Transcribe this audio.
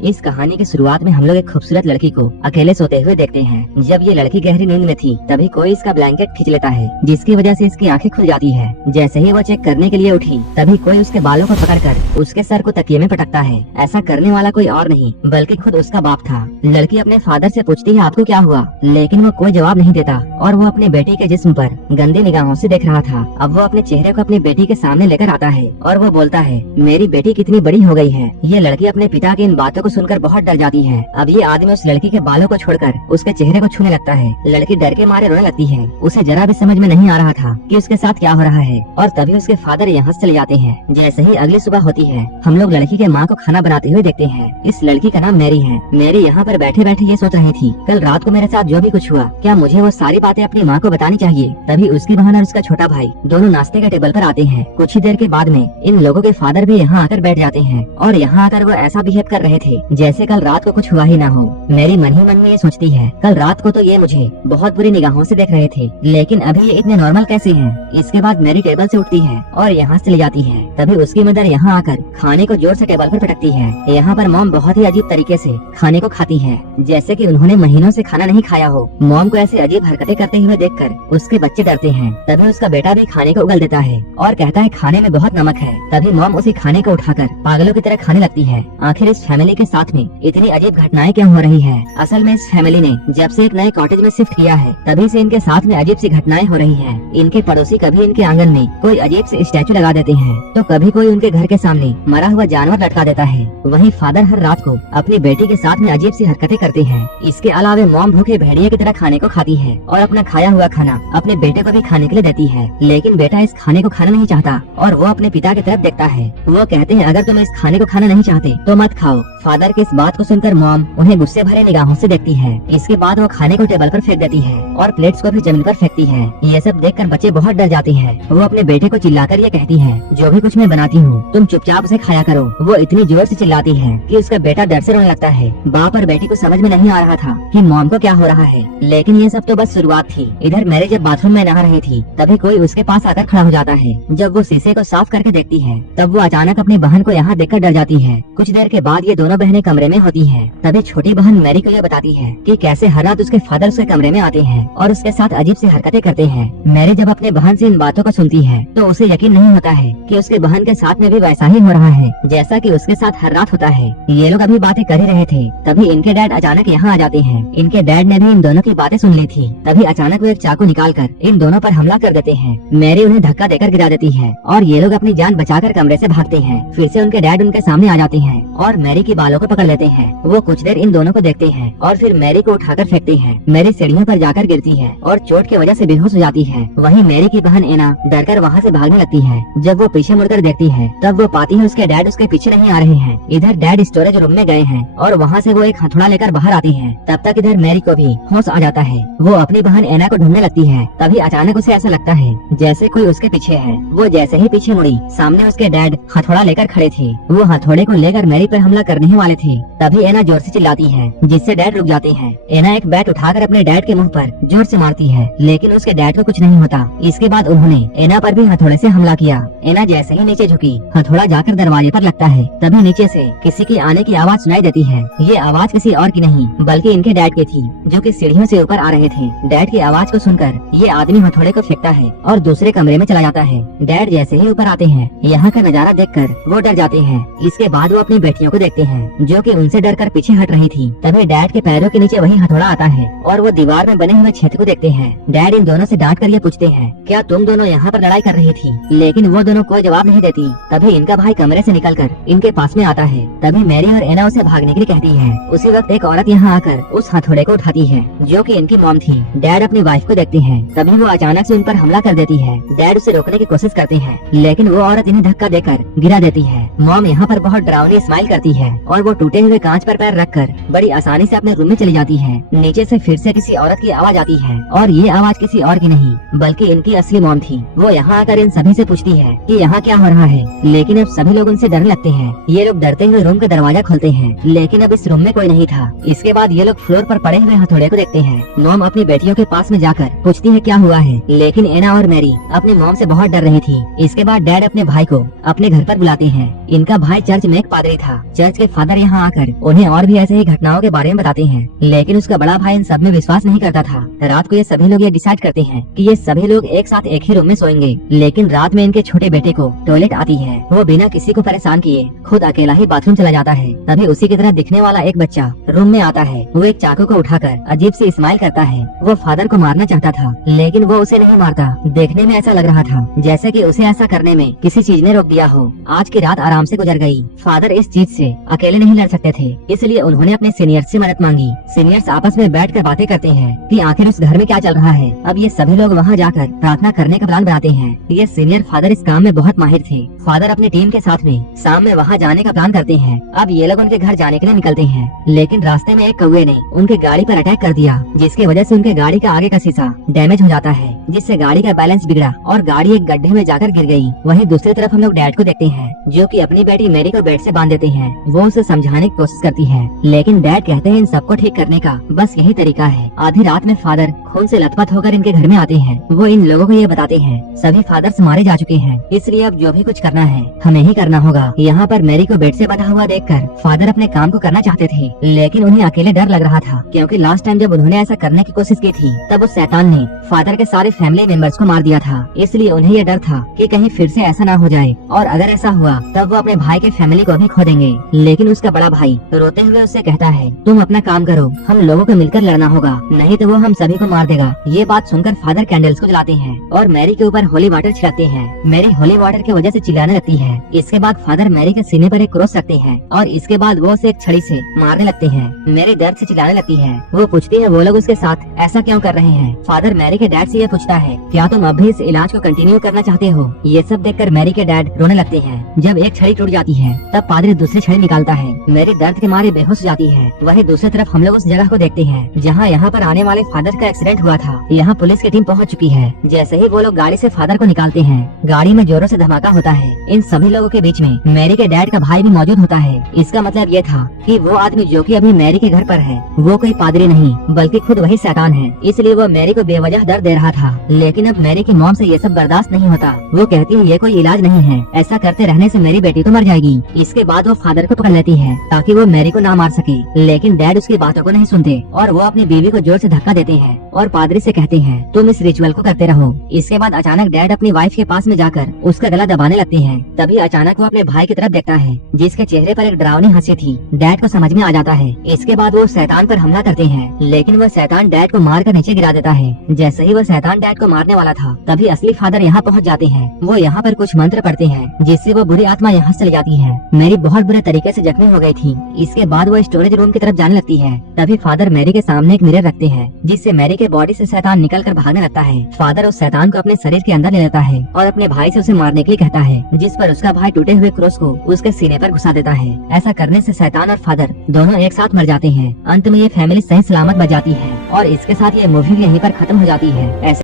इस कहानी की शुरुआत में हम लोग एक खूबसूरत लड़की को अकेले सोते हुए देखते हैं। जब ये लड़की गहरी नींद में थी तभी कोई इसका ब्लैंकेट खींच लेता है, जिसकी वजह से इसकी आंखें खुल जाती है। जैसे ही वो चेक करने के लिए उठी तभी कोई उसके बालों को पकड़कर उसके सर को तकिए में पटकता है। ऐसा करने वाला कोई और नहीं बल्कि खुद उसका बाप था। लड़की अपने फादर से पूछती है आपको क्या हुआ, लेकिन वो कोई जवाब नहीं देता और वो अपने बेटी के जिस्म पर गंदी निगाहों से देख रहा था। अब वो अपने चेहरे को अपनी बेटी के सामने लेकर आता है और वो बोलता है मेरी बेटी कितनी बड़ी हो गई है। ये लड़की अपने पिता की इन बातों को सुनकर बहुत डर जाती है। अब ये आदमी उस लड़की के बालों को छोड़कर उसके चेहरे को छूने लगता है। लड़की डर के मारे रोने लगती है। उसे जरा भी समझ में नहीं आ रहा था कि उसके साथ क्या हो रहा है और तभी उसके फादर यहाँ से चले जाते हैं। जैसे ही अगली सुबह होती है हम लोग लड़की के माँ को खाना बनाते हुए देखते हैं। इस लड़की का नाम मैरी है। मैरी यहाँ पर बैठे बैठे ये सोच रही थी कल रात को मेरे साथ जो भी कुछ हुआ क्या मुझे वो सारी बातें अपनी माँ को बतानी चाहिए। तभी उसकी बहन और उसका छोटा भाई दोनों नाश्ते के टेबल पर आते हैं। कुछ ही देर के बाद में इन लोगों के फादर भी यहाँ आकर बैठ जाते हैं और यहाँ आकर वो ऐसा बिहेव कर रहे थे जैसे कल रात को कुछ हुआ ही ना हो। मेरी मन ही मन में ये सोचती है कल रात को तो ये मुझे बहुत बुरी निगाहों से देख रहे थे, लेकिन अभी ये इतने नॉर्मल कैसे हैं। इसके बाद मेरी टेबल से उठती है और यहाँ से चली जाती है। तभी उसकी मदर यहाँ आकर खाने को जोर से टेबल पर पटकती है। यहाँ पर मॉम बहुत ही अजीब तरीके से खाने को खाती है, जैसे कि उन्होंने महीनों से खाना नहीं खाया हो। मॉम को ऐसे अजीब हरकतें करते हुए देखकर उसके बच्चे डरते हैं। तभी उसका बेटा भी खाने को उगल देता है और कहता है खाने में बहुत नमक है। तभी मॉम उसी खाने को उठाकर पागलों की तरह खाने लगती है। आखिर इस फैमिली के साथ में इतनी अजीब घटनाएं क्यों हो रही है। असल में इस फैमिली ने जब से एक नए कॉटेज में शिफ्ट किया है तभी से इनके साथ में अजीब सी घटनाएं हो रही है। इनके पड़ोसी कभी इनके आंगन में कोई अजीब से स्टैचू लगा देते हैं तो कभी कोई उनके घर के सामने मरा हुआ जानवर लटका देता है। वहीं फादर हर रात को अपनी बेटी के साथ में अजीब सी हरकतें करते हैं। इसके अलावा मॉम भूखे भेड़िए की तरह खाने को खाती है और अपना खाया हुआ खाना अपने बेटे को भी खाने के लिए देती है, लेकिन बेटा इस खाने को खाना नहीं चाहता और वो अपने पिता की तरफ देखता है। वो कहते हैं अगर तुम इस खाने को खाना नहीं चाहते तो मत खाओ। फादर की इस बात को सुनकर मॉम उन्हें गुस्से भरे निगाहों से देखती है। इसके बाद वो खाने को टेबल पर फेंक देती है और प्लेट्स को भी जमीन पर फेंकती है। ये सब देखकर बच्चे बहुत डर जाते हैं। वो अपने बेटे को चिल्लाकर ये कहती है जो भी कुछ मैं बनाती हूँ तुम चुपचाप उसे खाया करो। वो इतनी जोर से चिल्लाती है कि उसका बेटा डर से रोने लगता है। बाप और बेटी को समझ में नहीं आ रहा था कि मॉम को क्या हो रहा है, लेकिन ये सब तो बस शुरुआत थी। इधर मैरी जब बाथरूम में नहा रही थी तभी कोई उसके पास आकर खड़ा हो जाता है। जब वो शीशे को साफ करके देखती है तब वो अचानक अपनी बहन को यहाँ देखकर डर जाती है। कुछ देर के बाद ये दोनों बहनें कमरे में होती हैं। तभी छोटी बहन मैरी को ये बताती है कि कैसे हर रात उसके फादर उसके कमरे में आते हैं और उसके साथ अजीब सी हरकतें करते हैं। मैरी जब अपने बहन से इन बातों को सुनती है तो उसे यकीन नहीं होता है कि उसके बहन के साथ में भी वैसा ही हो रहा है जैसा कि उसके साथ हर रात होता है। ये लोग अभी बातें कर ही रहे थे तभी इनके डैड अचानक यहाँ आ जाते हैं। इनके डैड ने भी इन दोनों की बातें सुन ली थी। तभी अचानक वो एक चाकू निकालकर इन दोनों पर हमला कर देते हैं। मैरी उन्हें धक्का देकर गिरा देती है और ये लोग अपनी जान बचाकर कमरे से भागते हैं। फिर से उनके डैड उनके सामने आ जाते हैं और मैरी की बालों को पकड़ लेते हैं। वो कुछ देर इन दोनों को देखते हैं और फिर मैरी को उठाकर फेंकते हैं। मैरी सीढ़ियों पर जाकर गिरती है और चोट की वजह से बेहोश हो जाती है। वहीं मैरी की बहन एना डरकर वहाँ से भागने लगती है। जब वो पीछे मुड़कर देखती है तब वो पाती है उसके डैड उसके पीछे नहीं आ रहे हैं। इधर डैड स्टोरेज रूम में गए हैं और वहाँ से वो एक हथौड़ा लेकर बाहर आती है। तब तक इधर मैरी को भी होश आ जाता है। वो अपनी बहन एना को ढूंढने लगती है। तभी अचानक उसे ऐसा लगता है जैसे कोई उसके पीछे है। वो जैसे ही पीछे मुड़ी सामने उसके डैड हथौड़ा लेकर खड़े थे। वो हथौड़े को लेकर मैरी पर हमला करने ही वाले थे। तभी एना जोर से चिल्लाती है जिससे डैड रुक जाते हैं। एना एक बैट उठाकर अपने डैड के मुंह पर जोर से मारती है, लेकिन उसके डैड को कुछ नहीं होता। इसके बाद उन्होंने एना पर भी हथौड़े से हमला किया। एना जैसे ही नीचे झुकी हथौड़ा जाकर दरवाजे पर लगता है। तभी नीचे से किसी की आने की आवाज सुनाई देती है। ये आवाज किसी और की नहीं बल्कि इनके डैड की थी जो कि सीढ़ियों से ऊपर आ रहे थे। डैड की आवाज को सुनकर ये आदमी हथौड़े को फेंकता है और दूसरे कमरे में चला जाता है। डैड जैसे ही ऊपर आते हैं यहाँ का नजारा देखकर वो डर जाते हैं। इसके बाद वो अपनी बेटियों को देखते हैं जो कि उनसे डरकर पीछे हट रही थी। तभी डैड के पैरों के नीचे वही हथौड़ा आता है और वो दीवार में बने हुए छेद को देखते हैं। डैड इन दोनों से डांट कर ये पूछते हैं क्या तुम दोनों यहाँ पर लड़ाई कर रही थी, लेकिन वो दोनों कोई जवाब नहीं देती। तभी इनका भाई कमरे से निकलकर इनके पास में आता है। तभी मैरी और एना उसे भागने के लिए कहती है। उसी वक्त एक औरत यहाँ आकर उस हथौड़े को उठाती है जो कि इनकी मॉम थी। डैड अपनी वाइफ को देखते हैं। तभी वो अचानक से उन पर हमला कर देती है। डैड उसे रोकने की कोशिश करते हैं, लेकिन वो औरत इन्हें धक्का देकर गिरा देती है। मॉम यहाँ पर बहुत डरावनी स्माइल करती है और वो टूटे हुए कांच पर पैर रखकर बड़ी आसानी से अपने रूम में चली जाती है। नीचे से फिर से किसी औरत की आवाज आती है और ये आवाज किसी और की नहीं बल्कि इनकी असली मॉम थी। वो यहाँ आकर इन सभी से पूछती है कि यहाँ क्या हो रहा है, लेकिन अब सभी लोग उनसे डरने लगते हैं। ये लोग डरते हुए रूम का दरवाजा खोलते हैं, लेकिन अब इस रूम में कोई नहीं था। इसके बाद ये लोग फ्लोर पर पड़े हुए हथौड़े को देखते हैं। मॉम अपनी बेटियों के पास में जाकर पूछती है क्या हुआ है, लेकिन एना और मैरी अपनी मॉम से बहुत डर रही थी। इसके बाद डैड अपने भाई को अपने घर पर बुलाते हैं। इनका भाई चर्च में एक पादरी था। चर्च के फादर फादर यहाँ आकर उन्हें और भी ऐसे ही घटनाओं के बारे में बताते हैं, लेकिन उसका बड़ा भाई इन सब में विश्वास नहीं करता था। रात को ये सभी लोग ये डिसाइड करते हैं कि ये सभी लोग एक साथ एक ही रूम में सोएंगे, लेकिन रात में इनके छोटे बेटे को टॉयलेट आती है। वो बिना किसी को परेशान किए खुद अकेला ही बाथरूम चला जाता है। तभी उसी की तरह दिखने वाला एक बच्चा रूम में आता है। वो एक चाकू को उठाकर अजीब सी स्माइल करता है। वो फादर को मारना चाहता था, लेकिन वो उसे नहीं मारता। देखने में ऐसा लग रहा था जैसे कि उसे ऐसा करने में किसी चीज ने रोक दिया हो। आज की रात आराम से गुजर गई। फादर इस चीज से अकेले नहीं लड़ सकते थे, इसलिए उन्होंने अपने सीनियर्स से मदद मांगी। सीनियर्स आपस में बैठकर बातें करते हैं कि आखिर उस घर में क्या चल रहा है। अब ये सभी लोग वहाँ जाकर प्रार्थना करने का प्लान बनाते हैं। ये सीनियर फादर इस काम में बहुत माहिर थे। फादर अपनी टीम के साथ में शाम में वहाँ जाने का प्लान करते हैं। अब ये लोग उनके घर जाने के लिए निकलते हैं, लेकिन रास्ते में एक कौवे ने उनके गाड़ी पर अटैक कर दिया, जिसकी वजह से उनके गाड़ी का आगे का शीशा डैमेज हो जाता है, जिससे गाड़ी का बैलेंस बिगड़ा और गाड़ी एक गड्ढे में जाकर गिर गई। वहीं दूसरी तरफ हम लोग डैड को देखते हैं, जो कि अपनी बेटी मैरी को बेड से बांध देते हैं। वो उसे समझाने की कोशिश करती है, लेकिन डैड कहते हैं इन सबको ठीक करने का बस यही तरीका है। आधी रात में फादर खून से लथपथ होकर इनके घर में आते हैं। वो इन लोगों को ये बताते हैं सभी फादर्स मारे जा चुके हैं, इसलिए अब जो भी कुछ करना है हमें ही करना होगा। यहाँ पर मैरी को बेड से बंधा हुआ देखकर फादर अपने काम को करना चाहते थे, लेकिन उन्हें अकेले डर लग रहा था, क्योंकि लास्ट टाइम जब उन्होंने ऐसा करने की कोशिश की थी तब उस शैतान ने फादर के सारे फैमिली मेंबर्स को मार दिया था। इसलिए उन्हें ये डर था कि कहीं फिर से ऐसा ना हो जाए, और अगर ऐसा हुआ तब वो अपने भाई के फैमिली को भी खो देंगे। लेकिन उसका बड़ा भाई रोते हुए उससे कहता है तुम अपना काम करो, हम लोगों को मिलकर लड़ना होगा, नहीं तो वो हम सभी को मार देगा। ये बात सुनकर फादर कैंडल्स को जलाते हैं और मैरी के ऊपर होली वाटर छिड़कते हैं। मैरी होली वाटर की वजह से चिल्लाने लगती है। इसके बाद फादर मैरी के सीने पर एक क्रॉस रखते हैं और इसके बाद वो उसे एक छड़ी से मारने लगते हैं। मैरी दर्द से चिल्लाने लगती है। वो पूछती है वो लोग उसके साथ ऐसा क्यों कर रहे हैं। फादर मैरी के डैड से ये पूछता है क्या तुम अब भी इस इलाज को कंटिन्यू करना चाहते हो। ये सब देखकर मैरी के डैड रोने लगते हैं। जब एक छड़ी टूट जाती है तब पादरी दूसरी छड़ी निकालता है। मैरी दर्द के मारे बेहोश हो जाती है। वहीं दूसरी तरफ हम लोग उस जगह को देखते हैं जहाँ यहाँ पर आने वाले फादर का एक्सीडेंट हुआ था। यहाँ पुलिस की टीम पहुँच चुकी है। जैसे ही वो लोग गाड़ी से फादर को निकालते हैं, गाड़ी में जोरों से धमाका होता है। इन सभी लोगों के बीच में मैरी के डैड का भाई भी मौजूद होता है। इसका मतलब ये था कि वो आदमी जो कि अभी मैरी के घर पर है वो कोई पादरी नहीं बल्कि खुद वही शैतान है। इसलिए वो मैरी को बेवजह दर्द दे रहा था। लेकिन अब मैरी की मॉम से ये सब बर्दाश्त नहीं होता। वो कहती है ये कोई इलाज नहीं है, ऐसा करते रहने से मेरी बेटी तो मर जाएगी। इसके बाद वो फादर को पकड़ लेती है ताकि वो मैरी को ना मार सके, लेकिन डैड उसकी बातों को नहीं सुनते और वो अपनी बीवी को जोर से धक्का देते हैं और पादरी से कहते हैं तुम इस रिचुअल को करते रहो। इसके बाद अचानक डैड अपनी वाइफ के पास में जाकर उसका गला दबाने लगते हैं। तभी अचानक वो अपने भाई की तरफ देखता है जिसके चेहरे पर एक डरावनी हंसी थी। डैड को समझ में आ जाता है। इसके बाद वो शैतान पर हमला करते हैं, लेकिन वो शैतान डैड को मार कर नीचे गिरा देता है। जैसे ही वो शैतान डैड को मारने वाला था तभी असली फादर यहाँ पहुँच जाते हैं। वो यहाँ पर कुछ मंत्र पढ़ते हैं जिससे वो बुरी आत्मा यहाँ चली जाती है। मैरी बहुत बुरे तरीके से जख्मी हो गई थी। इसके बाद वो स्टोरेज रूम की तरफ जाने लगती है। तभी फादर मैरी के सामने एक मिरर रखते हैं जिससे मैरी के बॉडी से शैतान निकल कर भागने लगता है। फादर उस शैतान को अपने शरीर के अंदर ले लेता है और अपने भाई से उसे मारने के लिए कहता है, जिस पर उसका भाई टूटे हुए क्रॉस को उसके सीने पर घुसा देता है। ऐसा करने से शैतान और फादर दोनों एक साथ मर जाते हैं। अंत में ये फैमिली सही सलामत बच जाती है और इसके साथ ये मूवी भी यहीं पर खत्म हो जाती है। ऐसे